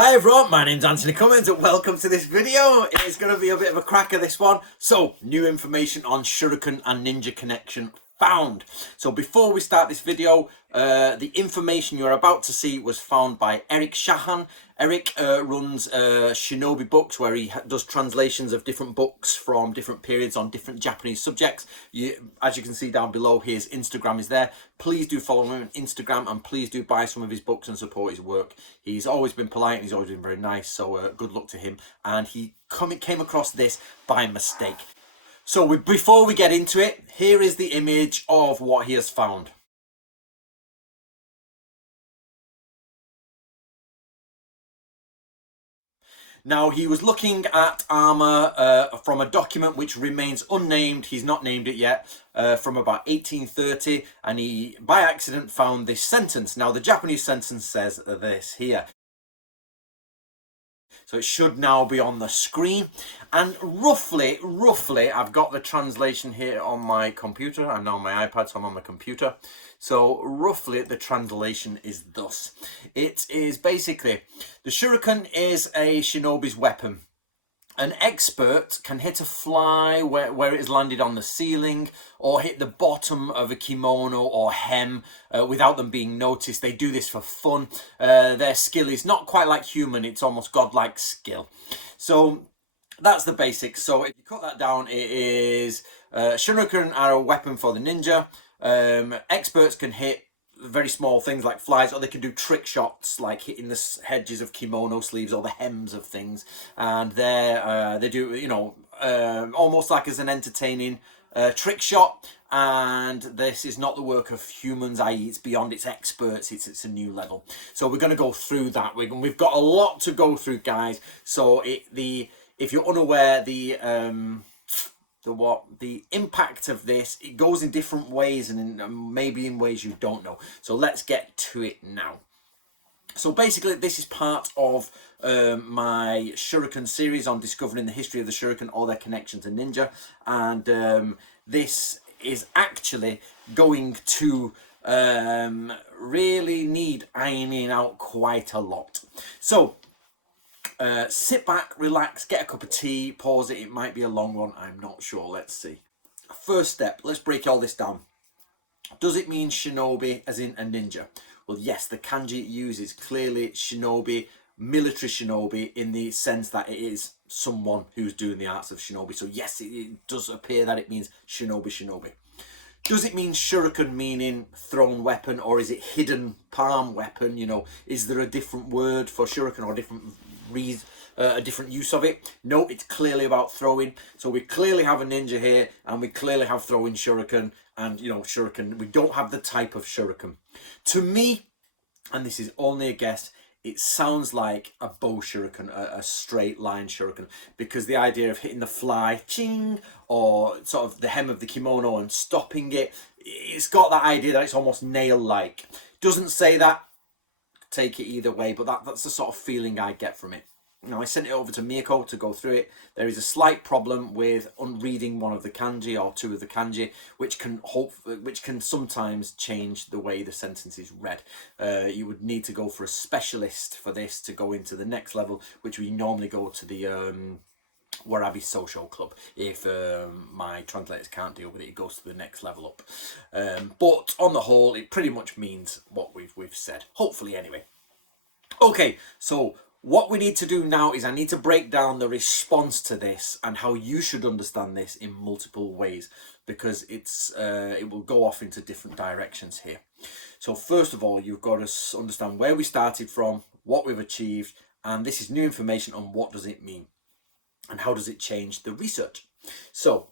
Hi everyone, my name's Anthony Cummins and welcome to this video. It's going to be a bit of a cracker, this one. So, new information on Shuriken and Ninja connection found. So before we start this video, the information you're about to see was found by Eric Shahan. Eric runs Shinobi Books, where he does translations of different books from different periods on different Japanese subjects. As you can see down below, his Instagram is there. Please do follow him on Instagram and please do buy some of his books and support his work. He's always been polite and he's always been very nice, so good luck to him. And he came across this by mistake. So before we get into it, here is the image of what he has found. Now, he was looking at armour from a document which remains unnamed. He's not named it yet, from about 1830, and he, by accident, found this sentence. Now, the Japanese sentence says this here. So it should now be on the screen. And roughly, I've got the translation here on my computer. I'm now on my iPad, so I'm on my computer. So roughly the translation is thus. It is basically, the Shuriken is a shinobi's weapon. An expert can hit a fly where it has landed on the ceiling, or hit the bottom of a kimono or hem without them being noticed. They do this for fun. Their skill is not quite like human, it's almost godlike skill. So that's the basics. So if you cut that down, it is Shuriken are a weapon for the ninja. Experts can hit very small things like flies, or they can do trick shots like hitting the hedges of kimono sleeves or the hems of things, and they do, you know, almost like as an entertaining trick shot. And this is not the work of humans, i.e. it's beyond its experts, it's a new level. So we're going to go through that. We've got a lot to go through, guys. So if you're unaware, the impact of this, it goes in different ways, and maybe in ways you don't know. So let's get to it now. So basically, this is part of my Shuriken series on discovering the history of the Shuriken or their connection to ninja, and this is actually going to really need ironing out quite a lot. So sit back, relax, get a cup of tea, pause it. It might be a long one, I'm not sure. Let's see. First step, let's break all this down. Does it mean shinobi as in a ninja? Well, yes, the kanji it uses clearly shinobi, military shinobi, in the sense that it is someone who's doing the arts of shinobi. So yes, it does appear that it means shinobi. Does it mean shuriken meaning thrown weapon, or is it hidden palm weapon? You know, is there a different word for shuriken or a different use of it? No, it's clearly about throwing. So we clearly have a ninja here, and we clearly have throwing shuriken, and you know, shuriken. We don't have the type of shuriken. To me, and this is only a guess, it sounds like a bow shuriken, a straight line shuriken, because the idea of hitting the fly, ching, or sort of the hem of the kimono and stopping it, it's got that idea that it's almost nail-like. Doesn't say that, take it either way, but that's the sort of feeling I get from it. Now, I sent it over to Miyako to go through it. There is a slight problem with reading one of the kanji or two of the kanji, which can sometimes change the way the sentence is read. You would need to go for a specialist for this to go into the next level, which we normally go to the Warabi Social Club. If my translators can't deal with it, it goes to the next level up. But on the whole, it pretty much means what we've said, hopefully anyway. Okay, so what we need to do now is I need to break down the response to this and how you should understand this in multiple ways, because it will go off into different directions here. So first of all, you've got to understand where we started from, what we've achieved, and this is new information on what does it mean and how does it change the research. So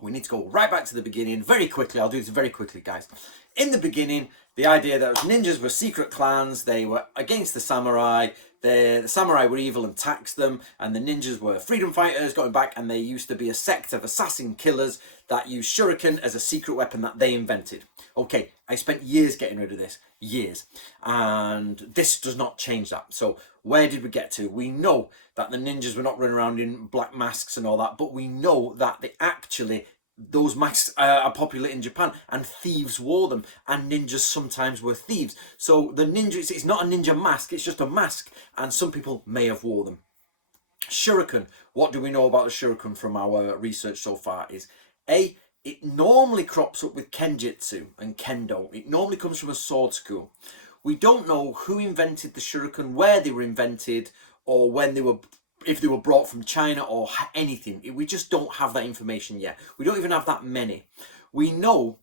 we need to go right back to the beginning very quickly. I'll do this very quickly, guys. In the beginning, the idea that ninjas were secret clans, they were against the samurai, the samurai were evil and taxed them, and the ninjas were freedom fighters going back, and they used to be a sect of assassin killers that used shuriken as a secret weapon that they invented. Okay, I spent years getting rid of this, years, and this does not change that. So where did we get to? We know that the ninjas were not running around in black masks and all that, but we know that they actually those masks are popular in Japan, and thieves wore them, and ninjas sometimes were thieves. So the ninja, it's not a ninja mask, it's just a mask, and some people may have wore them. Shuriken, what do we know about the shuriken from our research so far is A, it normally crops up with kenjutsu and kendo. It normally comes from a sword school. We don't know who invented the shuriken, where they were invented, or when they were, if they were brought from China or anything. We just don't have that information yet. We don't even have that many. We know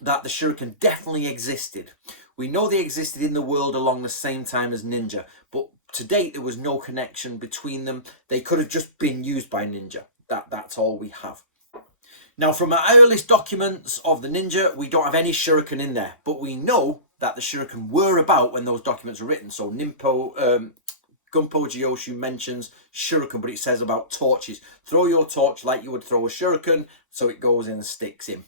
that the shuriken definitely existed. We know they existed in the world along the same time as ninja, but to date there was no connection between them. They could have just been used by ninja. That's all we have. Now, from our earliest documents of the ninja, we don't have any shuriken in there, but we know that the shuriken were about when those documents were written. So Gunpo Gyoshu mentions shuriken, but it says about torches. Throw your torch like you would throw a shuriken, so it goes in and sticks in.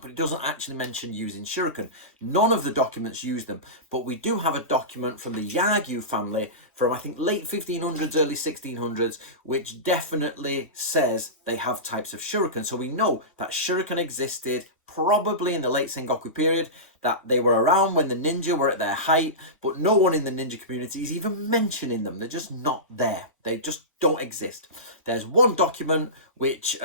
But it doesn't actually mention using shuriken. None of the documents use them, but we do have a document from the Yagyu family from, I think, late 1500s, early 1600s, which definitely says they have types of shuriken. So we know that shuriken existed probably in the late Sengoku period, that they were around when the ninja were at their height, but no one in the ninja community is even mentioning them. They're just not there. They just don't exist. There's one document which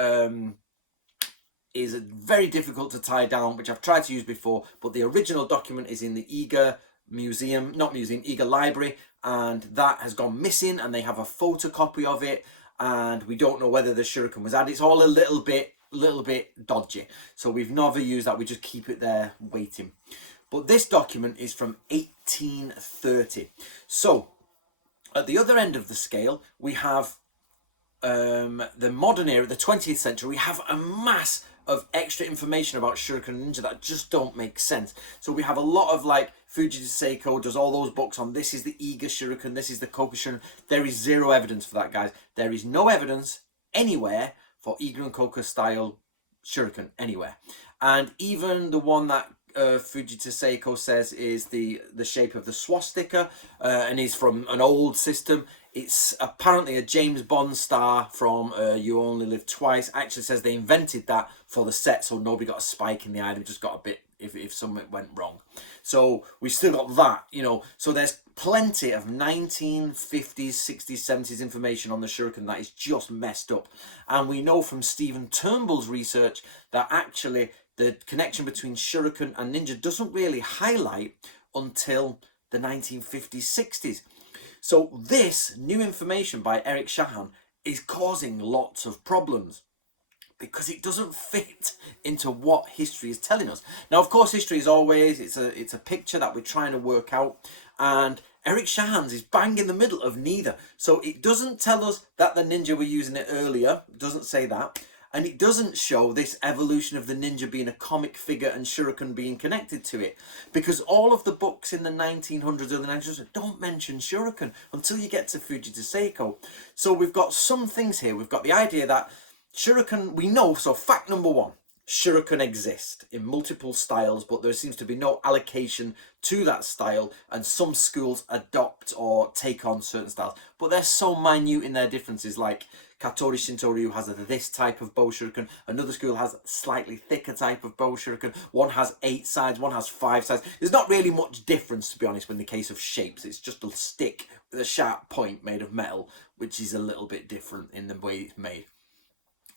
is very difficult to tie down, which I've tried to use before, but the original document is in the Iga museum, not museum, Iga library, and that has gone missing, and they have a photocopy of it, and we don't know whether the shuriken was added. It's all a little bit dodgy, so we've never used that. We just keep it there waiting. But this document is from 1830. So at the other end of the scale, we have the modern era, the 20th century. We have a mass of extra information about shuriken and ninja that just don't make sense. So we have a lot of, like, Fujita Seiko does all those books on this is the Iga shuriken, this is the Koku shuriken. There is zero evidence for that, guys. There is no evidence anywhere for Iga and Koku style shuriken anywhere. And even the one that Fujita Seiko says is the shape of the swastika and is from an old system. It's apparently a James Bond star from You Only Live Twice. Actually says they invented that for the set, so nobody got a spike in the eye. They just got a bit if something went wrong. So we still got that, you know. So there's plenty of 1950s, 60s, 70s information on the shuriken that is just messed up. And we know from Stephen Turnbull's research that actually the connection between shuriken and ninja doesn't really highlight until the 1950s, 60s. So this new information by Eric Shahan is causing lots of problems because it doesn't fit into what history is telling us. Now, of course, history is always, it's a picture that we're trying to work out, and Eric Shahan's is bang in the middle of neither. So it doesn't tell us that the ninja were using it earlier, it doesn't say that. And it doesn't show this evolution of the ninja being a comic figure and shuriken being connected to it. Because all of the books in the 1900s or the 1900s don't mention shuriken until you get to Fujita Seiko. So we've got some things here. We've got the idea that shuriken, we know, so fact number one, shuriken exist in multiple styles, but there seems to be no allocation to that style, and some schools adopt or take on certain styles. But they're so minute in their differences, like Katori Shinto-ryu has this type of bow shuriken, another school has a slightly thicker type of bow shuriken, one has 8 sides, one has 5 sides. There's not really much difference, to be honest, in the case of shapes. It's just a stick with a sharp point made of metal, which is a little bit different in the way it's made.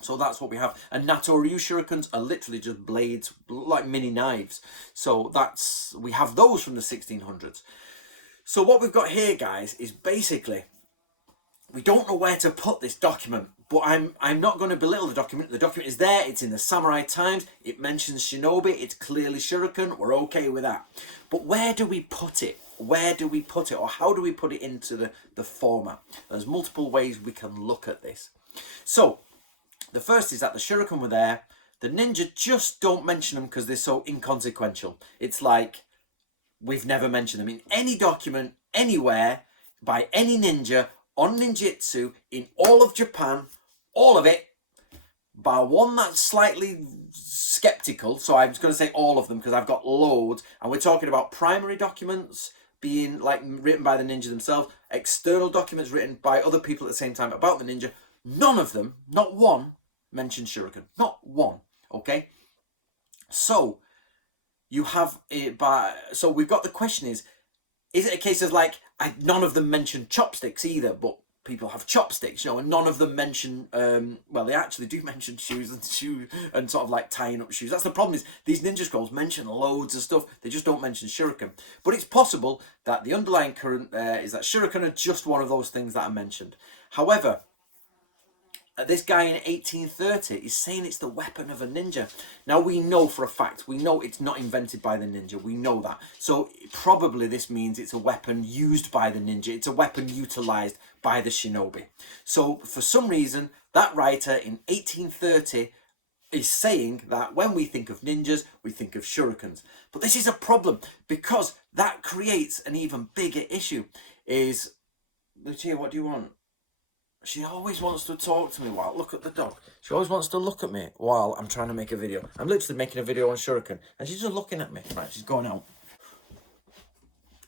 So that's what we have. And Nato-ryu shurikens are literally just blades, like mini knives. So we have those from the 1600s. So what we've got here, guys, is basically, we don't know where to put this document, but I'm not going to belittle the document. The document is there. It's in the Samurai Times. It mentions shinobi. It's clearly shuriken. We're okay with that. But where do we put it? Where do we put it? Or how do we put it into the format? There's multiple ways we can look at this. So the first is that the shuriken were there. The ninja just don't mention them because they're so inconsequential. It's like we've never mentioned them in any document, anywhere, by any ninja, on ninjutsu, in all of Japan, all of it, bar one that's slightly skeptical. So I'm just going to say all of them because I've got loads. And we're talking about primary documents being like written by the ninja themselves, external documents written by other people at the same time about the ninja. None of them, not one, mentioned Shuriken. Not one. Okay. So you have it by. So we've got the question is it a case of like none of them mention chopsticks either, but people have chopsticks, and none of them mention. Well, they actually do mention shoes and sort of like tying up shoes. That's the problem. Is these ninja scrolls mention loads of stuff. They just don't mention Shuriken. But it's possible that the underlying current there is that Shuriken are just one of those things that are mentioned. However, this guy in 1830 is saying it's the weapon of a ninja. Now we know for a fact, we know it's not invented by the ninja, we know that. So probably this means it's a weapon used by the ninja, it's a weapon utilized by the shinobi. So for some reason, that writer in 1830 is saying that when we think of ninjas, we think of shurikens. But this is a problem, because that creates an even bigger issue. Is, Lucia, what do you want? She always wants to talk to me while, look at the dog. She always wants to look at me while I'm trying to make a video. I'm literally making a video on Shuriken and she's just looking at me. Right, she's going out.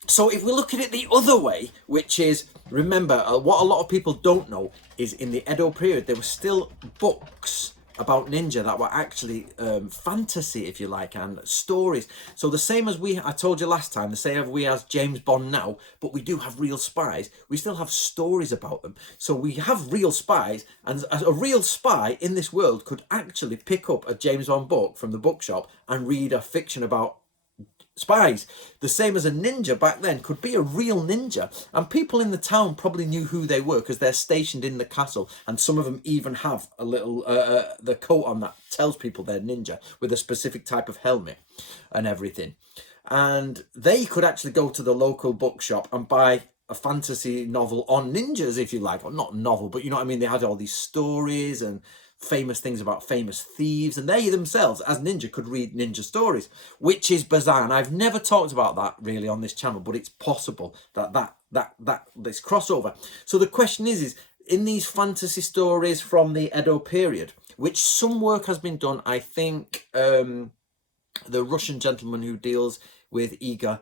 So if we look at it the other way, which is, remember, what a lot of people don't know is in the Edo period, there were still books about ninja that were actually fantasy, if you like, and stories. So the same as I told you last time, the same as we have James Bond now, but we do have real spies. We still have stories about them. So we have real spies, and a real spy in this world could actually pick up a James Bond book from the bookshop and read a fiction about spies. The same as a ninja back then could be a real ninja, and people in the town probably knew who they were because they're stationed in the castle, and some of them even have a little the coat on that tells people they're ninja with a specific type of helmet and everything. And they could actually go to the local bookshop and buy a fantasy novel on ninjas, if you like, or not novel, but you know what I mean. They had all these stories and famous things about famous thieves, and they themselves as ninja could read ninja stories, which is bizarre. And I've never talked about that really on this channel, but it's possible that this crossover. So the question is in these fantasy stories from the Edo period, which some work has been done, I think the Russian gentleman who deals with Iga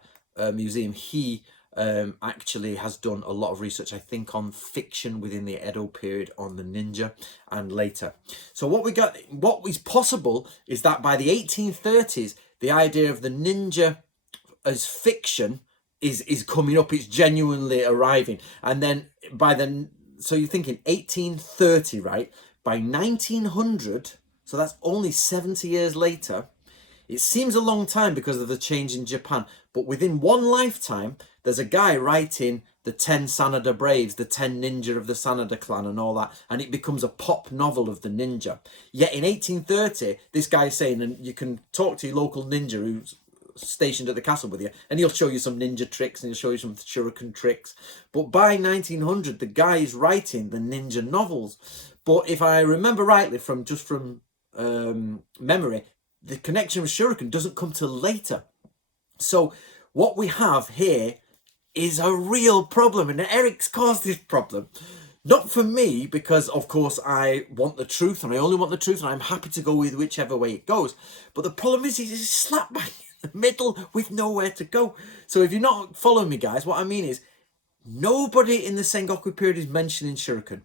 Museum, he actually has done a lot of research, I think, on fiction within the Edo period on the ninja and later. So what is possible is that by the 1830s, the idea of the ninja as fiction is coming up, it's genuinely arriving. And then so you're thinking 1830, right? By 1900, so that's only 70 years later. It seems a long time because of the change in Japan, but within one lifetime, there's a guy writing the 10 Sanada Braves, the 10 ninja of the Sanada clan and all that, and it becomes a pop novel of the ninja. Yet in 1830, this guy's saying, and you can talk to your local ninja who's stationed at the castle with you, and he'll show you some ninja tricks and he'll show you some shuriken tricks. But by 1900, the guy is writing the ninja novels. But if I remember rightly from memory, the connection with Shuriken doesn't come till later. So what we have here is a real problem, and Eric's caused this problem. Not for me, because of course I want the truth, and I only want the truth, and I'm happy to go with whichever way it goes. But the problem is he's slapped back in the middle with nowhere to go. So if you're not following me, guys, what I mean is nobody in the Sengoku period is mentioning Shuriken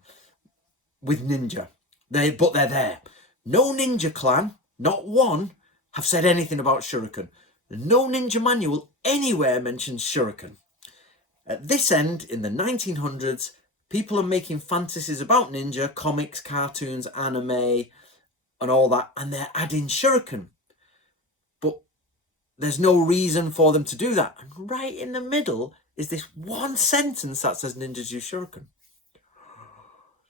with ninja. But they're there. No ninja clan, not one, have said anything about Shuriken. No ninja manual anywhere mentions Shuriken. At this end, in the 1900s, people are making fantasies about ninja, comics, cartoons, anime, and all that, and they're adding Shuriken. But there's no reason for them to do that. And right in the middle is this one sentence that says ninjas use Shuriken.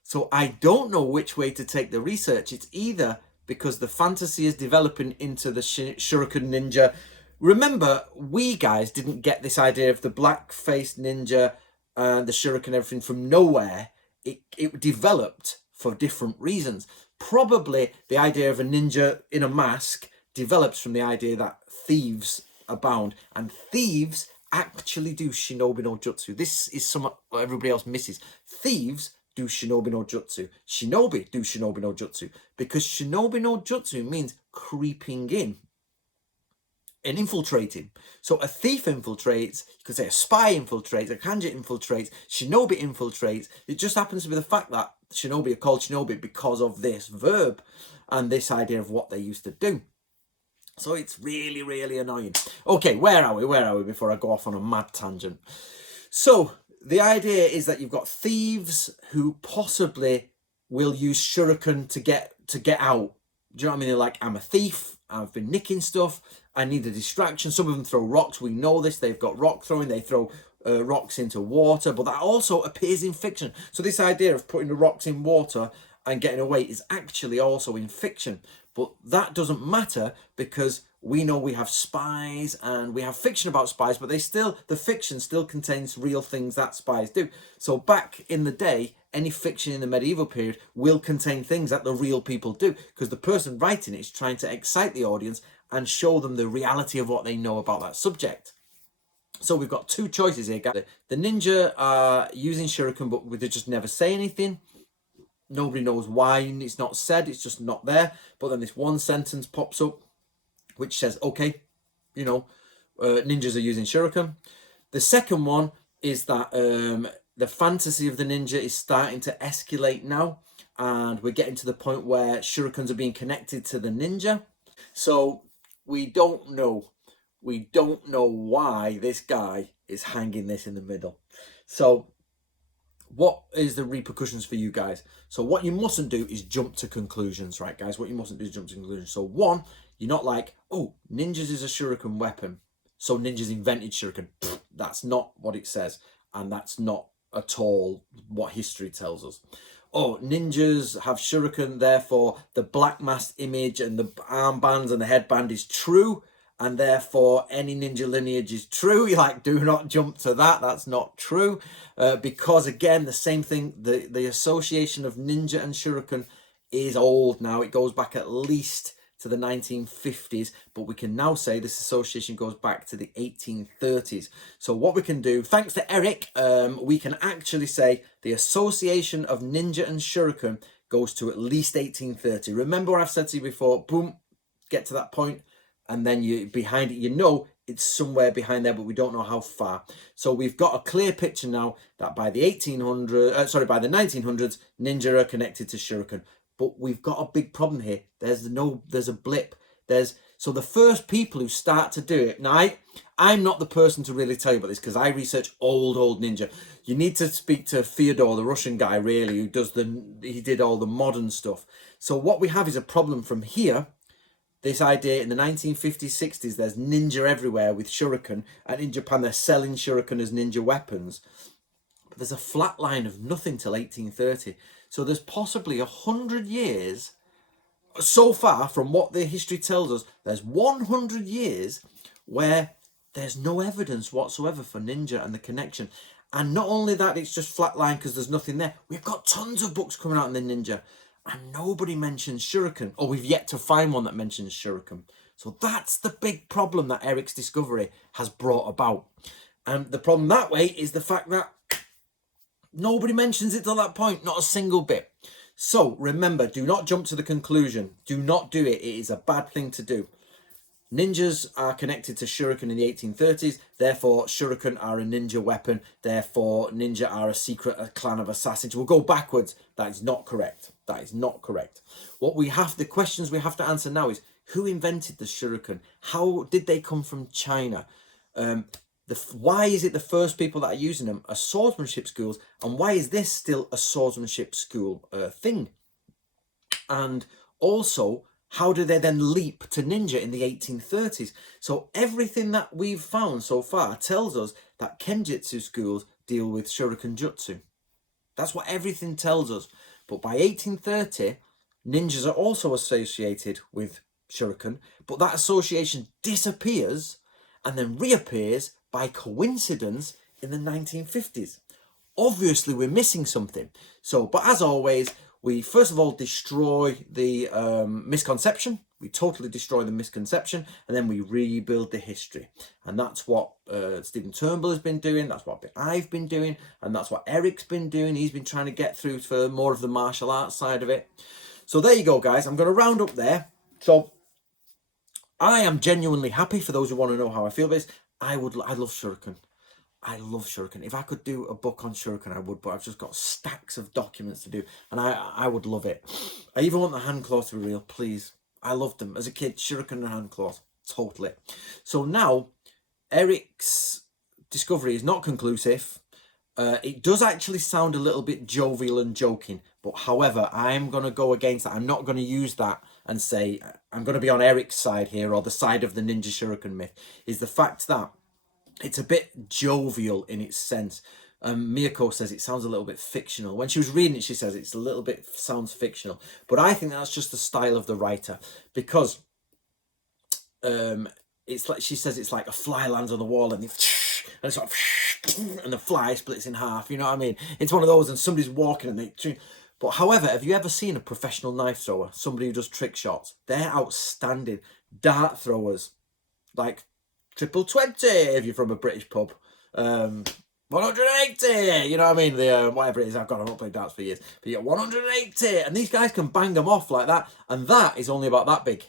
So I don't know which way to take the research. It's either because the fantasy is developing into the Shuriken ninja. Remember, we guys didn't get this idea of the black-faced ninja and the Shuriken and everything from nowhere. It developed for different reasons. Probably the idea of a ninja in a mask develops from the idea that thieves abound. And thieves actually do shinobi no jutsu. This is something everybody else misses. Thieves do shinobi no jutsu. Shinobi do shinobi no jutsu. Because shinobi no jutsu means creeping in. and infiltrating. So a thief infiltrates, you could say a spy infiltrates, a kanji infiltrates, shinobi infiltrates. It just happens to be the fact that shinobi are called shinobi because of this verb and this idea of what they used to do. So it's really, really annoying. Okay, where are we before I go off on a mad tangent? So the idea is that you've got thieves who possibly will use shuriken to get out. Do you know what I mean? They're like, I'm a thief, I've been nicking stuff, I need a distraction. Some of them throw rocks, we know this, they've got rock throwing, they throw rocks into water, but that also appears in fiction. So this idea of putting the rocks in water and getting away is actually also in fiction. But that doesn't matter because we know we have spies and we have fiction about spies, but the fiction still contains real things that spies do. So back in the day, any fiction in the medieval period will contain things that the real people do because the person writing it is trying to excite the audience and show them the reality of what they know about that subject. So we've got two choices here, guys. The ninja are using shuriken, but they just never say anything. Nobody knows why it's not said, it's just not there. But then this one sentence pops up which says, okay, ninjas are using shuriken. The second one is that the fantasy of the ninja is starting to escalate now, and we're getting to the point where shurikens are being connected to the ninja. So we don't know why this guy is hanging this in the middle. So what is the repercussions for you guys? So what you mustn't do is jump to conclusions, right, guys? What you mustn't do is jump to conclusions. So one, you're not like, oh, ninjas is a shuriken weapon, so ninjas invented shuriken. Pfft, that's not what it says, and that's not at all what history tells us. Oh, ninjas have shuriken, therefore the black mask image and the armbands and the headband is true, and therefore any ninja lineage is true. You're like, do not jump to that. That's not true. Because again, the same thing, the association of ninja and shuriken is old now. It goes back at least to the 1950s, but we can now say this association goes back to the 1830s. So what we can do, thanks to Eric, we can actually say the association of ninja and shuriken goes to at least 1830. Remember what I've said to you before, boom, get to that point, and then you behind it, it's somewhere behind there, but we don't know how far. So we've got a clear picture now that by the 1900s, ninja are connected to shuriken. But we've got a big problem here. There's a blip. So the first people who start to do it. Now, I'm not the person to really tell you about this because I research old ninja. You need to speak to Fyodor, the Russian guy, really, he did all the modern stuff. So what we have is a problem from here. This idea in the 1950s, 60s, there's ninja everywhere with shuriken, and in Japan they're selling shuriken as ninja weapons. But there's a flat line of nothing till 1830. So there's possibly 100 years, so far from what the history tells us, there's 100 years where there's no evidence whatsoever for ninja and the connection. And not only that, it's just flatline because there's nothing there. We've got tons of books coming out on the ninja and nobody mentions shuriken, or we've yet to find one that mentions shuriken. So that's the big problem that Eric's discovery has brought about. And the problem that way is the fact that nobody mentions it to that point, not a single bit. So remember, do not jump to the conclusion. Do not do it. It is a bad thing to do. Ninjas are connected to shuriken in the 1830s. Therefore, shuriken are a ninja weapon. Therefore, ninja are a clan of assassins. We'll go backwards. That is not correct. That is not correct. The questions we have to answer now is, who invented the shuriken? How did they come from China? Why is it the first people that are using them are swordsmanship schools, and why is this still a swordsmanship school thing? And also, how do they then leap to ninja in the 1830s? So everything that we've found so far tells us that kenjutsu schools deal with shuriken jutsu. That's what everything tells us. But by 1830, ninjas are also associated with shuriken, but that association disappears and then reappears by coincidence in the 1950s. Obviously, we're missing something. But as always, we first of all destroy the misconception. We totally destroy the misconception, and then we rebuild the history. And that's what Stephen Turnbull has been doing. That's what I've been doing, and that's what Eric's been doing. He's been trying to get through for more of the martial arts side of it. So there you go, guys. I'm going to round up there. So I am genuinely happy. For those who want to know how I feel about this, I love Shuriken. I love Shuriken. If I could do a book on Shuriken, I would, but I've just got stacks of documents to do, and I would love it. I even want the hand claws to be real, please. I loved them. As a kid, Shuriken and hand claws. Totally. So now, Eric's discovery is not conclusive. It does actually sound a little bit jovial and joking, but however, I'm going to go against that. I'm not going to use that and say, I'm going to be on Eric's side here, or the side of the Ninja Shuriken myth, is the fact that it's a bit jovial in its sense. Miyako says it sounds a little bit fictional. When she was reading it, she says it's a little bit sounds fictional. But I think that's just the style of the writer, because it's like she says it's like a fly lands on the wall and and sort of, and the fly splits in half. You know what I mean? It's one of those, and somebody's walking and they. But however, have you ever seen a professional knife thrower? Somebody who does trick shots? They're outstanding. Dart throwers, like triple 20 if you're from a British pub. 180, you know what I mean? The whatever it is, I've not played darts for years, but you get 180, and these guys can bang them off like that, and that is only about that big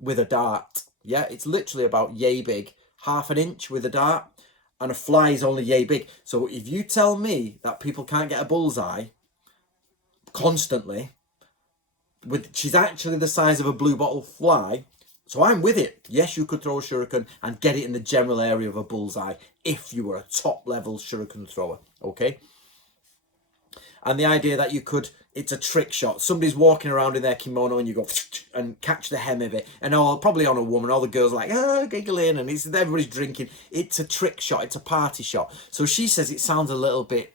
with a dart. Yeah, it's literally about yay big, half an inch with a dart, and a fly is only yay big. So if you tell me that people can't get a bullseye constantly, she's actually the size of a blue bottle fly. So I'm with it. Yes, you could throw a shuriken and get it in the general area of a bullseye if you were a top level shuriken thrower, okay? And the idea that you could, it's a trick shot. Somebody's walking around in their kimono and you go and catch the hem of it. And probably on a woman, all the girls are like, giggling, and everybody's drinking. It's a trick shot. It's a party shot. So she says it sounds a little bit,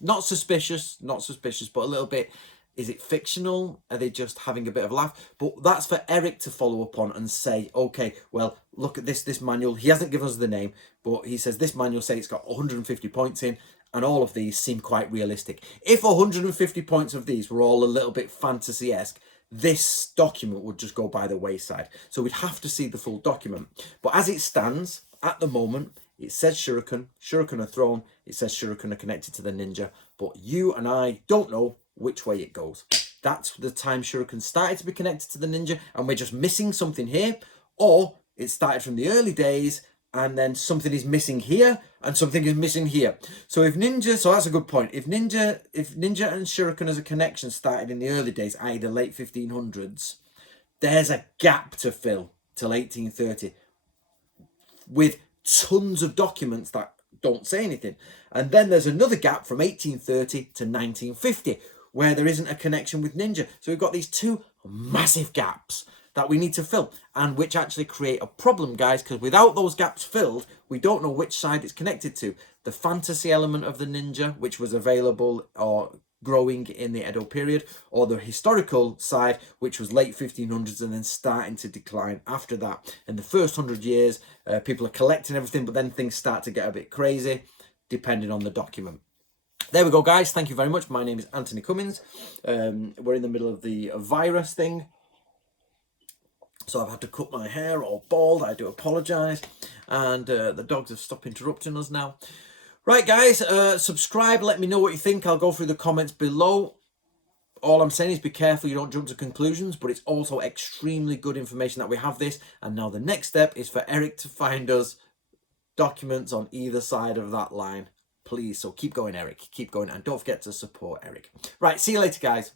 not suspicious, but a little bit. Is it fictional? Are they just having a bit of a laugh? But that's for Eric to follow up on and say, okay, well, look at this manual. He hasn't given us the name, but he says this manual says it's got 150 points in, and all of these seem quite realistic. If 150 points of these were all a little bit fantasy-esque, this document would just go by the wayside. So we'd have to see the full document. But as it stands, at the moment, it says Shuriken are thrown, it says Shuriken are connected to the ninja, but you and I don't know which way it goes. That's the time Shuriken started to be connected to the ninja, and we're just missing something here, or it started from the early days, and then something is missing here, and something is missing here. So if ninja, so that's a good point. If ninja and Shuriken as a connection started in the early days, i.e. the late 1500s, there's a gap to fill till 1830 with tons of documents that don't say anything. And then there's another gap from 1830 to 1950 where there isn't a connection with ninja. So we've got these two massive gaps that we need to fill, and which actually create a problem, guys, because without those gaps filled, we don't know which side it's connected to. The fantasy element of the ninja, which was available or growing in the Edo period, or the historical side, which was late 1500s and then starting to decline after that. In the first 100 years, people are collecting everything, but then things start to get a bit crazy, depending on the document. There we go, guys. Thank you very much. My name is Anthony Cummins. We're in the middle of the virus thing, so I've had to cut my hair all bald. I do apologise. And the dogs have stopped interrupting us now. Right, guys, subscribe. Let me know what you think. I'll go through the comments below. All I'm saying is be careful you don't jump to conclusions, but it's also extremely good information that we have this. And now the next step is for Eric to find us documents on either side of that line. Please, so keep going, Eric. Keep going. And don't forget to support Eric. Right, see you later, guys.